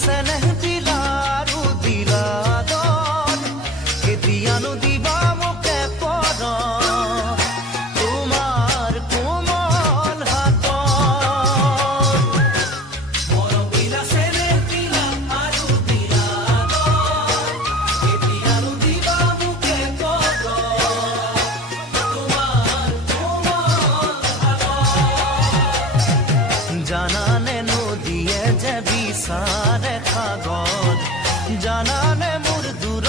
চেনেহ দিলা আৰু দিলা দন কেতিয়ানো দিবা মোকে পদ তোমাৰ কোমল হাতত মৰম দিলা চেনেহ দিলা আৰু দিলা দন কেতিয়ানো দিবা মোকে পদ তোমাৰ কোমল হাতত জানানে নদীয়ে যে বিচাৰে সাগৰ জানানে মোৰ দূৰ